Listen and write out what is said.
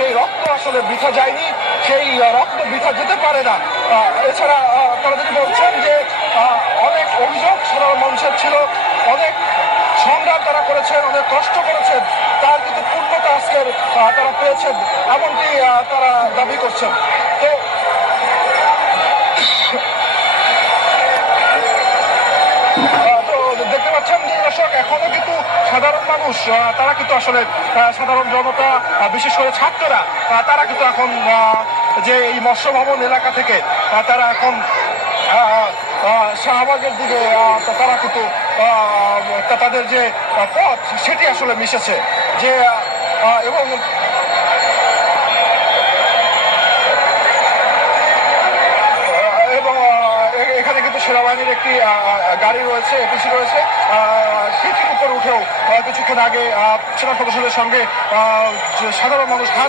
সেই রক্ত আসলে বৃথা যায়নি, সেই রক্ত বৃথা যেতে পারে না। এছাড়া তারা যদি বলছেন যে অনেক অভিযোগ সাধারণ মানুষের ছিল, অনেক সংগ্রাম তারা করেছেন, অনেক কষ্ট করেছেন, তার কিন্তু পূর্ণতা আজকের তারা পেয়েছেন, এমনটি তারা দাবি করছেন। তো দেখতে পাচ্ছেন যে দর্শক, এখনো কিন্তু সাধারণ মানুষ তারা কিন্তু আসলে সাধারণ জনতা, বিশেষ করে ছাত্ররা, তারা কিন্তু এখন যে এই মৎস্য ভবন এলাকা থেকে তারা এখন শাহবাগের দিকে তারা কিন্তু তাদের যে পথ সেটি আসলে মিশেছে যে এবং এবং এখানে কিন্তু সেনাবাহিনীর একটি গাড়ি রয়েছে, এপিসি রয়েছে, সেটির উপর উঠেও কিছুক্ষণ আগে সেনা সদস্যদের সঙ্গে সাধারণ মানুষ